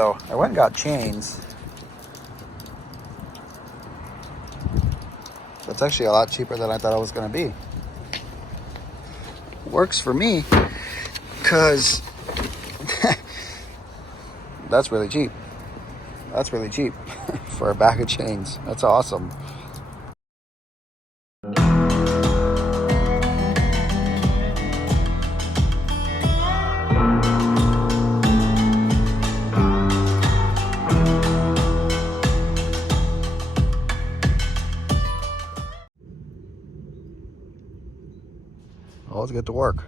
So I went and got chains. That's actually a lot cheaper than I thought it was going to be. Works for me because that's really cheap. That's really cheap for a bag of chains. That's awesome. Well, let's get to work.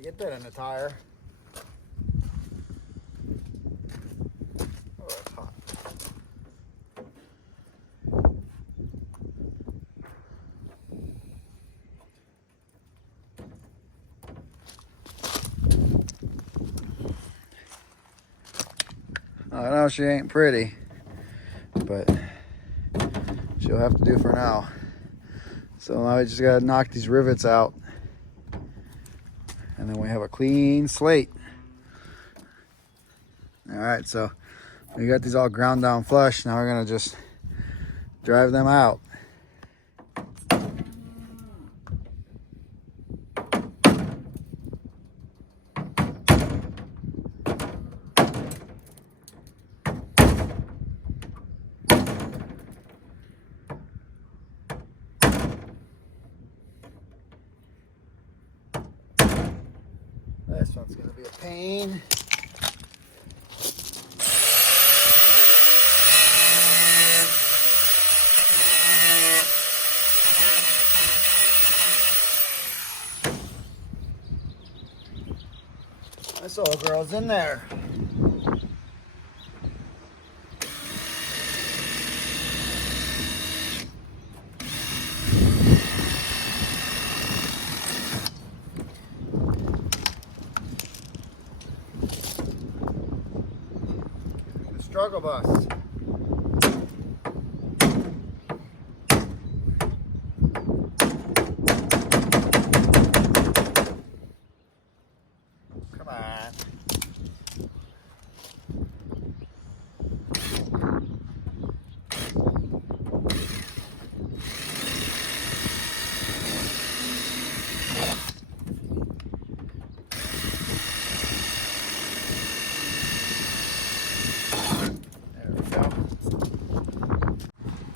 Get that in the tire. Oh, that's hot. I know she ain't pretty, but she'll have to do for now. So now I just gotta knock these rivets out. And then we have a clean slate. All right, so we got these all ground down flush. Now we're gonna just drive them out. This one's gonna be a pain. This old girl's in there. Struggle bus. Come on.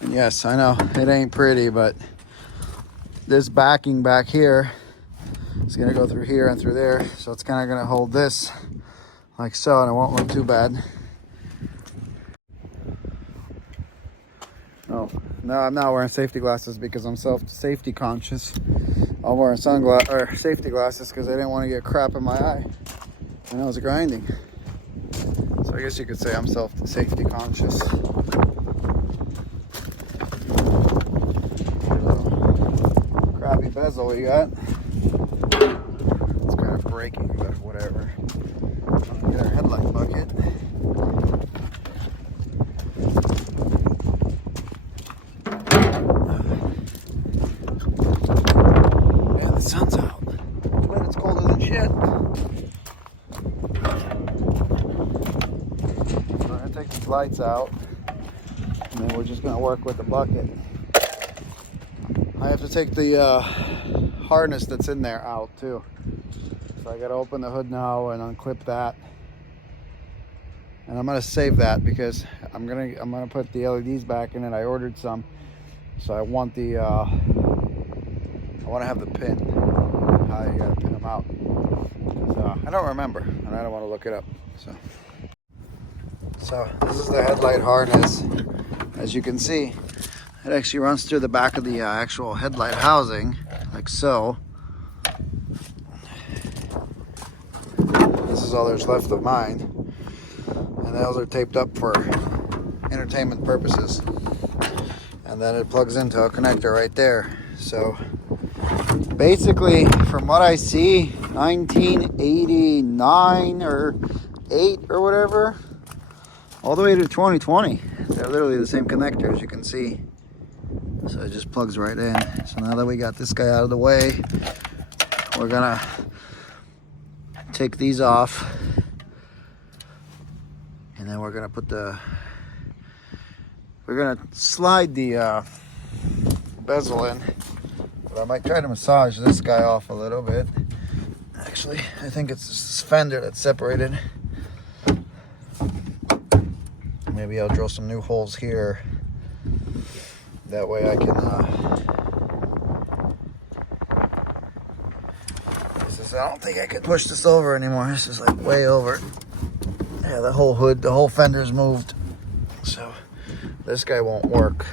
Yes, I know it ain't pretty, but this backing back here is gonna go through here and through there, so it's kind of gonna hold this like so, and it won't look too bad. Oh, no, I'm not wearing safety glasses because I'm safety conscious. I'm wearing safety glasses because I didn't want to get crap in my eye when I was grinding. So I guess you could say I'm safety conscious. Crappy bezel we got. It's kind of breaking, but whatever. Get our headlight bucket. Man, the sun's out, but it's colder than shit. So we're gonna take these lights out, and then we're just gonna work with the bucket. I have to take the harness that's in there out too. So I gotta open the hood now and unclip that. And I'm gonna save that because I'm gonna put the LEDs back in it. I ordered some, so I want want to have the pin. How you gotta pin them out. I don't remember, and I don't want to look it up. So this is the headlight harness. As you can see, it actually runs through the back of the actual headlight housing, like so. This is all there's left of mine, and those are taped up for entertainment purposes. And then it plugs into a connector right there. So basically, from what I see, 1989 or 8 or whatever, all the way to 2020. They're literally the same connector, as you can see. So it just plugs right in. So now that we got this guy out of the way, we're gonna take these off, and then we're gonna slide the bezel in. But I might try to massage this guy off a little bit. Actually, I think it's this fender that's separated. Maybe I'll drill some new holes here. That way I can, I don't think I can push this over anymore. This is like way over. Yeah, the whole hood, the whole fender's moved. So this guy won't work.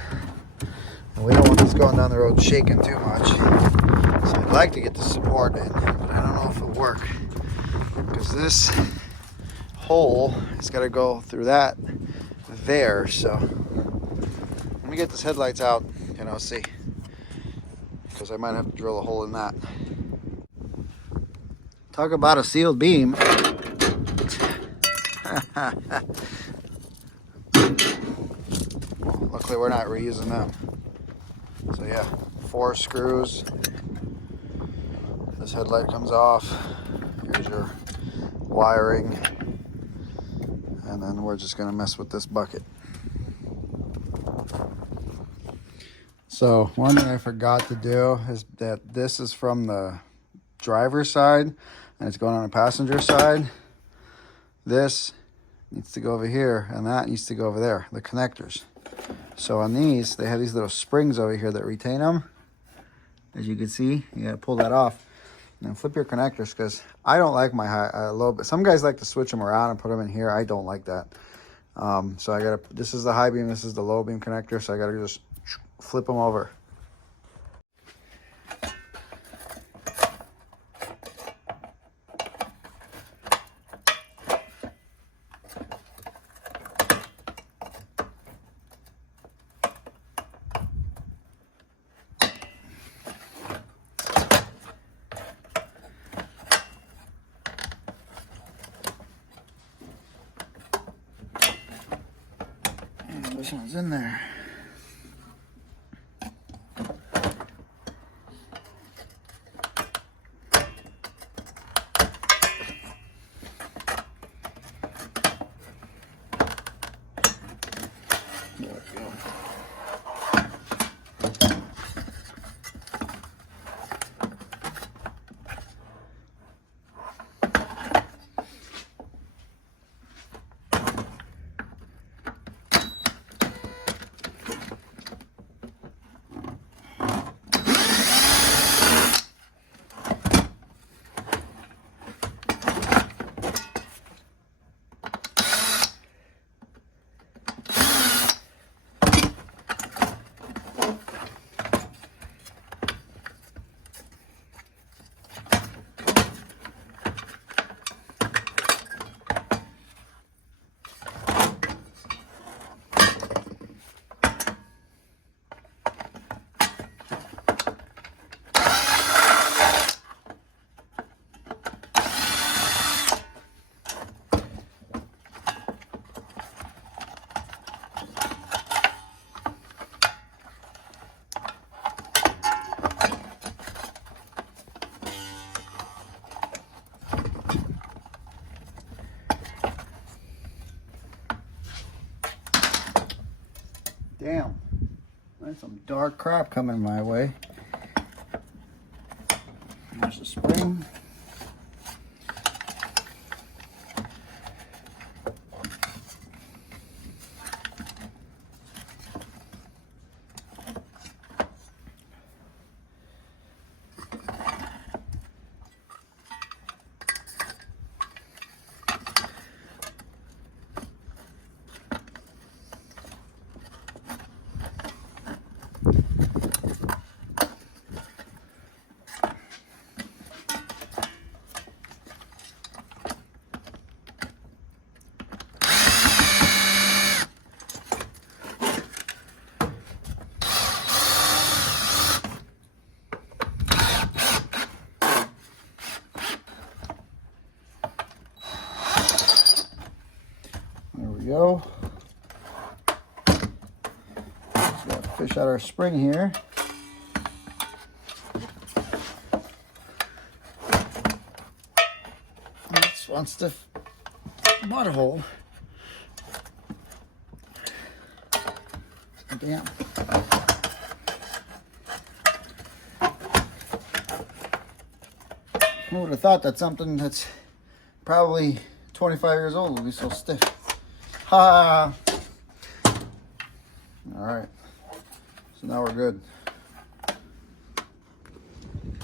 And we don't want this going down the road shaking too much. So I'd like to get the support in, but I don't know if it'll work. Because this hole has got to go through that there. So let me get this headlights out and I'll see. Because I might have to drill a hole in that. Talk about a sealed beam. Well, luckily we're not reusing them. So yeah, 4 screws. This headlight comes off. Here's your wiring. And then we're just gonna mess with this bucket. So one thing I forgot to do is that this is from the driver's side and it's going on the passenger side. This needs to go over here and that needs to go over there, the connectors. So on these, they have these little springs over here that retain them. As you can see, you gotta pull that off. And then flip your connectors, because I don't like my low, but some guys like to switch them around and put them in here. I don't like that. So I gotta, this is the high beam, this is the low beam connector, so I gotta just flip them over. This one's in there. There we go. Damn, that's some dark crap coming my way. There's the spring. go. Just gotta fish out our spring here. This one stiff butthole. Damn. Who would have thought that something that's probably 25 years old would be so stiff? Ha! Alright. So now we're good.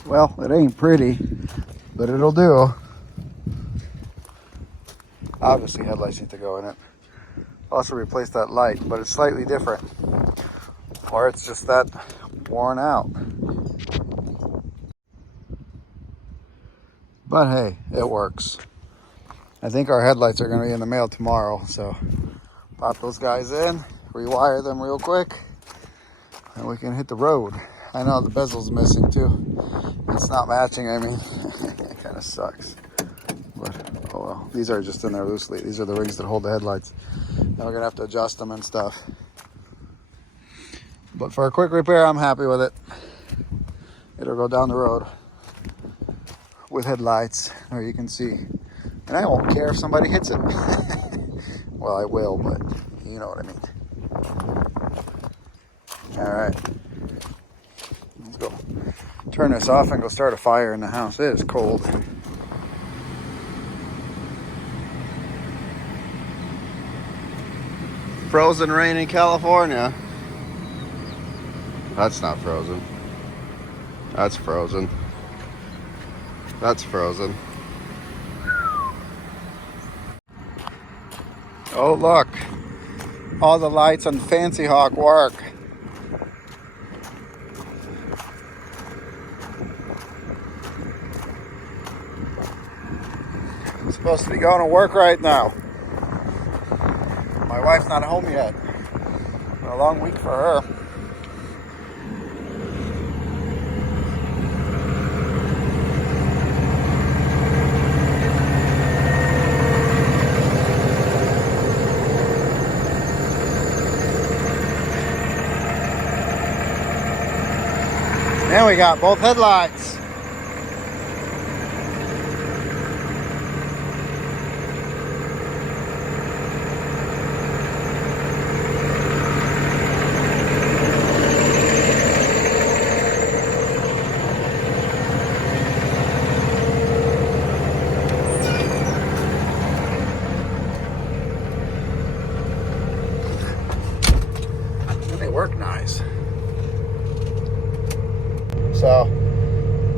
Well, it ain't pretty, but it'll do. Obviously, headlights need to go in it. Also replace that light, but it's slightly different. Or it's just that worn out. But hey, it works. I think our headlights are going to be in the mail tomorrow, so pop those guys in, rewire them real quick, and we can hit the road. I know the bezel's missing too. It's not matching, I mean, it kind of sucks. But oh well, these are just in there loosely. These are the rings that hold the headlights. Now we're going to have to adjust them and stuff. But for a quick repair, I'm happy with it. It'll go down the road with headlights, or you can see. And I won't care if somebody hits it. Well, I will, but you know what I mean. All right. Let's go turn this off and go start a fire in the house. It is cold. Frozen rain in California. That's not frozen. That's frozen. That's frozen. Oh look, all the lights on Fancy Hawk work. I'm supposed to be going to work right now. My wife's not home yet. It's been a long week for her. And we got both headlights. And they work nice. So,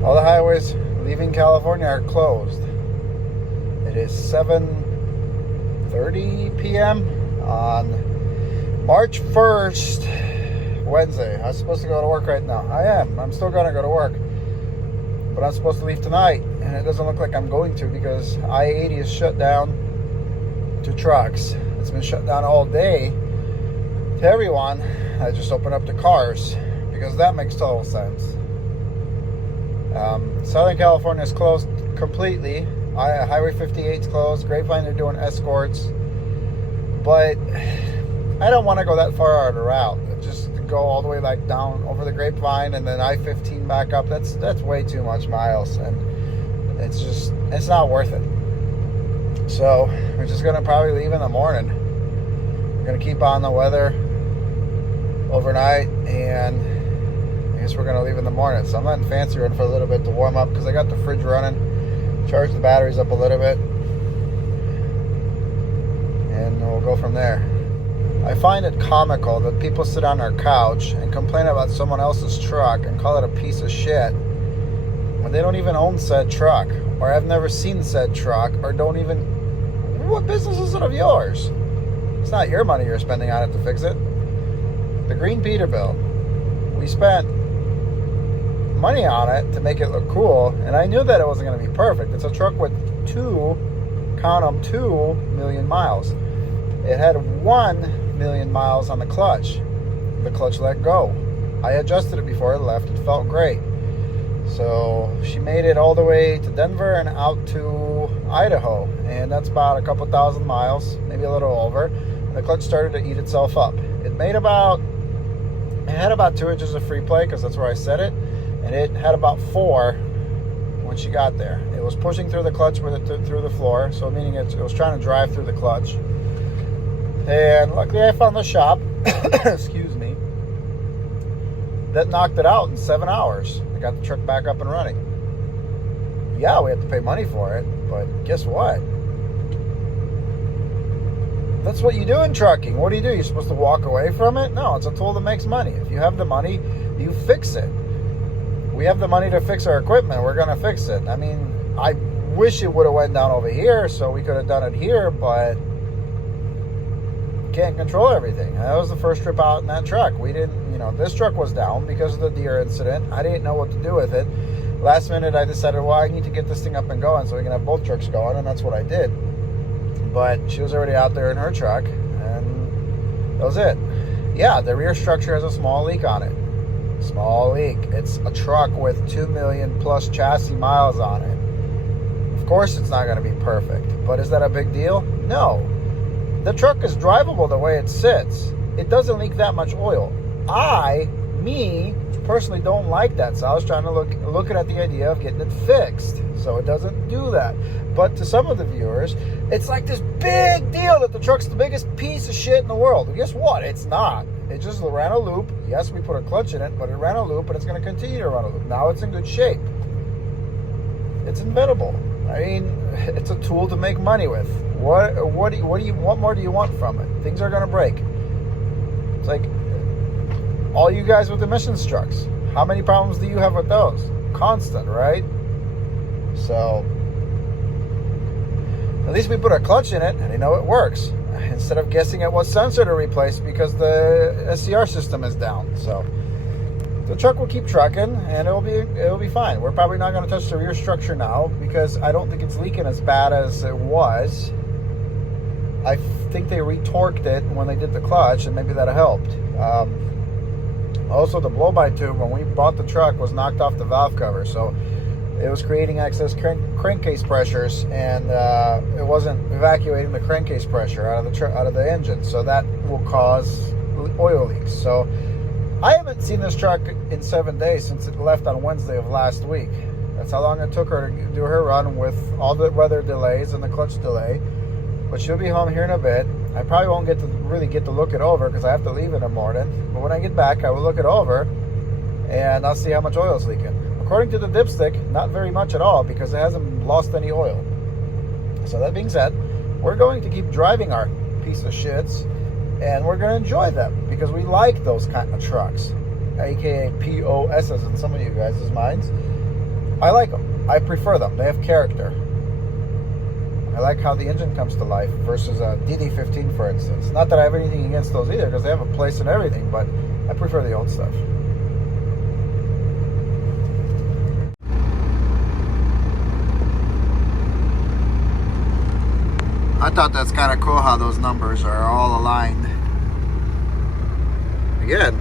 all the highways leaving California are closed. It is 7:30 p.m. on March 1st, Wednesday. I was supposed to go to work right now. I am. I'm still going to go to work. But I'm supposed to leave tonight, and it doesn't look like I'm going to because I-80 is shut down to trucks. It's been shut down all day to everyone. I just opened up to cars because that makes total sense. Southern California is closed completely. Highway 58 is closed. Grapevine, they're doing escorts. But I don't want to go that far out of the route. Just to go all the way like down over the Grapevine and then I-15 back up. That's way too much miles. And it's not worth it. So we're just going to probably leave in the morning. We're going to keep on the weather overnight, and I guess we're going to leave in the morning. So I'm letting Fancy run for a little bit to warm up because I got the fridge running. Charge the batteries up a little bit. And we'll go from there. I find it comical that people sit on their couch and complain about someone else's truck and call it a piece of shit when they don't even own said truck, or have never seen said truck, or don't even... What business is it of yours? It's not your money you're spending on it to fix it. The green Peterbilt, we spent money on it to make it look cool, and I knew that it wasn't going to be perfect. It's a truck with 2 million miles. It had 1 million miles on the clutch. The clutch let go. I adjusted it before it left. It felt great. So she made it all the way to Denver and out to Idaho, and that's about a couple thousand miles, maybe a little over. the clutch started to eat itself up. It had about 2 inches of free play because that's where I set it, and it had about 4 when she got there. It was pushing through the clutch with it through the floor, so meaning it was trying to drive through the clutch. And luckily I found the shop, excuse me, that knocked it out in 7 hours. I got the truck back up and running. Yeah, we had to pay money for it, but guess what? That's what you do in trucking. What do? You're supposed to walk away from it? No, it's a tool that makes money. If you have the money, you fix it. We have the money to fix our equipment. We're going to fix it. I mean, I wish it would have went down over here so we could have done it here, but can't control everything. That was the first trip out in that truck. We didn't, this truck was down because of the deer incident. I didn't know what to do with it. Last minute, I decided, well, I need to get this thing up and going so we can have both trucks going, and that's what I did. But she was already out there in her truck, and that was it. Yeah, the rear structure has a small leak on it. Small leak. It's a truck with 2 million plus chassis miles on it. Of course it's not going to be perfect, but is that a big deal? No. The truck is drivable the way it sits. It doesn't leak that much oil. Me personally don't like that, so I was trying to looking at the idea of getting it fixed so it doesn't do that. But to some of the viewers, it's like this big deal that the truck's the biggest piece of shit in the world. And guess what? It's not. It just ran a loop. Yes, we put a clutch in it, but it ran a loop, and it's going to continue to run a loop. Now it's in good shape. It's inventable. I mean, it's a tool to make money with. What more do you want from it? Things are going to break. It's like all you guys with emissions trucks. How many problems do you have with those? Constant, right? So at least we put a clutch in it, and it works. Instead of guessing at what sensor to replace because the SCR system is down. So the truck will keep trucking, and it'll be fine. We're probably not going to touch the rear structure now because I don't think it's leaking as bad as it was. I think they retorqued it when they did the clutch, and maybe that helped. Also, the blow-by tube when we bought the truck was knocked off the valve cover, so it was creating excess crankcase pressures, and it wasn't evacuating the crankcase pressure out of the engine, so that will cause oil leaks. So I haven't seen this truck in 7 days since it left on Wednesday of last week. That's how long it took her to do her run with all the weather delays and the clutch delay. But she'll be home here in a bit. I probably won't really get to look it over because I have to leave in the morning. But when I get back, I will look it over, and I'll see how much oil is leaking. According to the dipstick, not very much at all because it hasn't lost any oil. So that being said, we're going to keep driving our piece of shits, and we're going to enjoy them because we like those kind of trucks, aka POSs in some of you guys' minds. I like them. I prefer them. They have character. I like how the engine comes to life versus a DD15, for instance. Not that I have anything against those either because they have a place and everything, but I prefer the old stuff. I thought that's kind of cool how those numbers are all aligned. Again,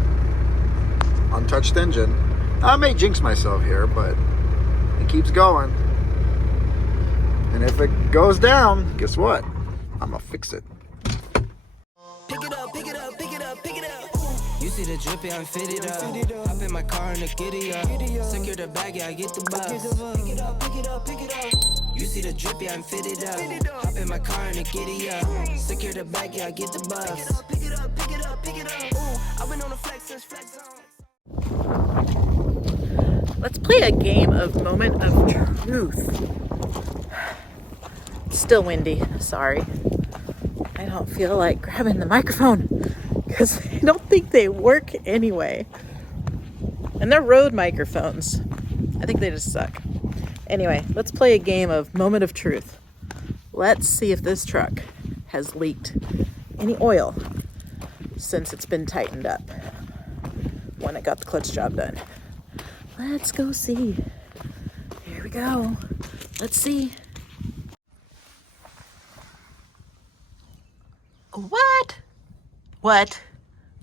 untouched engine. I may jinx myself here, but it keeps going. And if it goes down, guess what? I'm gonna fix it. Pick it up, pick it up, pick it up, pick it up. You see the drippy, I'm fitted up. Hop in my car and the giddy up. Secure the bag, yeah, I get the bus. Pick it up, pick it up, pick it up. You see the drippy, I'm fitted up. Hop in my car and the giddy up. Secure the bag, yeah, I get the bus. Pick it up, pick it up, pick it up, pick it up. Ooh, I've been on the flex since flex zone. Let's play a game of moment of truth. Still windy, sorry. I don't feel like grabbing the microphone because I don't think they work anyway. And they're Rode microphones. I think they just suck. Anyway, let's play a game of moment of truth. Let's see if this truck has leaked any oil since it's been tightened up when it got the clutch job done. Let's go see. Here we go. Let's see. What? What?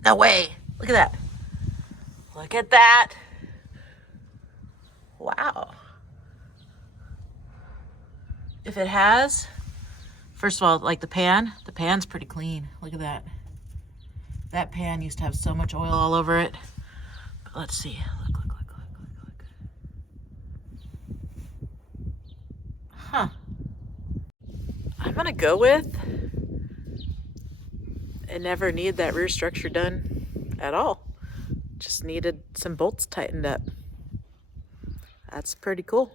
No way. Look at that. Look at that. Wow. If it has, First of all, like the pan's pretty clean. Look at that. That pan used to have so much oil all over it. But let's see. Look. Huh. I'm gonna go with it never needed that rear structure done at all. Just needed some bolts tightened up. That's pretty cool.